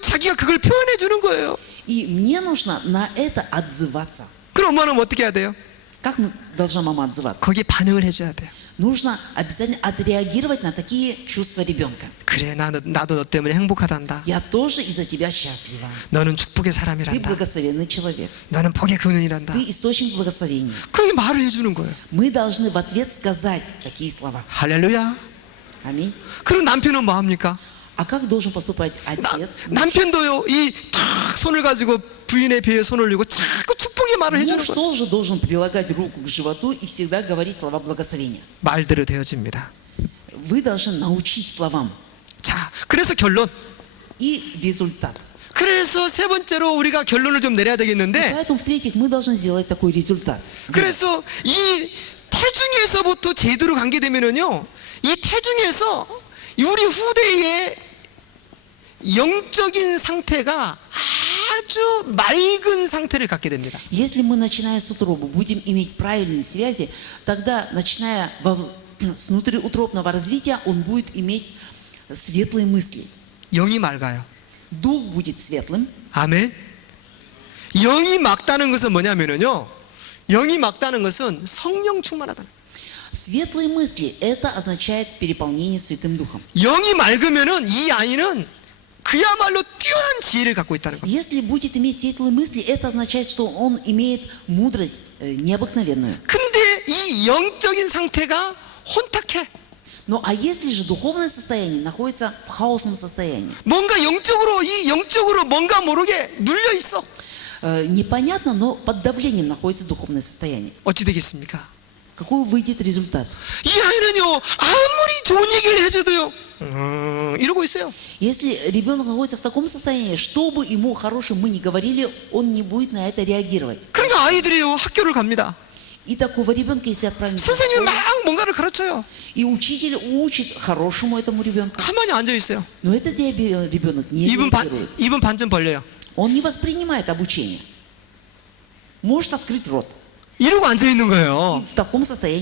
자기가 그걸 표현해 주는 거예요. И мне нужно на это отзываться. 그럼 엄마는 어떻게 해야 돼요? Как должна мама отзываться? 거기에 반응을 해줘야 돼요. Нужно обязательно отреагировать на такие чувства ребенка. 그래 나도 너 때문에 행복하단다. Я тоже из-за тебя счастлива. 너는 축복의 Ты 사람이란다. благословенный человек. 너는 복의 근원이란다. Ты источник благословения. 그렇게 말을 해주는 거예요. Мы должны в ответ сказать такие слова. 할렐루야. Аминь. 그럼 남편은 뭐 합니까? А как должен поступать отец? 남편도요 이 탁 손을 가지고 부인의 배에 손을 올리고 자꾸 축복의 말을 해주는 Муж 거예요. тоже должен прилагать руку к животу и всегда говорить слова благословения. 말대로 되어집니다. Вы должны научить словам. 자, 그래서 결론. И результат. 그래서 세 번째로 우리가 결론을 좀 내려야 되겠는데, Поэтому, в-третьих, мы должны сделать такой результат. 그래서 이 태중에서부터 제대로 관계 되면은요, 이 태중에서 우리 후대의 영적인 상태가 아주 맑은 상태를 갖게 됩니다. Если мы, начиная с утробы, будем иметь правильные связи, тогда, начиная с внутриутробного развития, он будет иметь светлые мысли. 영이 맑아요. Дух будет светлым. 아멘. 영이 맑다는 것은 뭐냐면은요, 영이 맑다는 것은 성령 충만하다는 거예요. Светлые мысли – это означает переполнение Святым Духом. 영이 맑으면은 이 아이는 그야말로 뛰어난 지혜를 갖고 있다는 거예요. Если будет иметь светлые мысли, это означает, что он имеет мудрость необыкновенную. 근데 이 영적인 상태가 혼탁해. Ну а если же духовное состояние находится в хаосном состоянии? 뭔가 영적으로 뭔가 모르게 눌려 있어. Непонятно, но под давлением находится духовное состояние. 어찌 되겠습니까? Какой выйдет результат? 이 아이는요 아무리 좋은 얘기를 해줘도요 이러고 있어요. Если ребенок находится в таком состоянии, что бы ему хорошим мы ни говорили, он не будет на это реагировать. 그러니까 아이들이요 학교를 갑니다. И такого ребенка, если отправить в 선생님이 школу, 막 뭔가를 가르쳐요. и учитель учит хорошему этому ребенку, 가만히 앉아 있어요. но этот ребенок не реагирует. 입은 반쯤 벌려요. Он не воспринимает обучение. Может открыть рот. 이러고 앉아 있는 И 거예요. в таком состоянии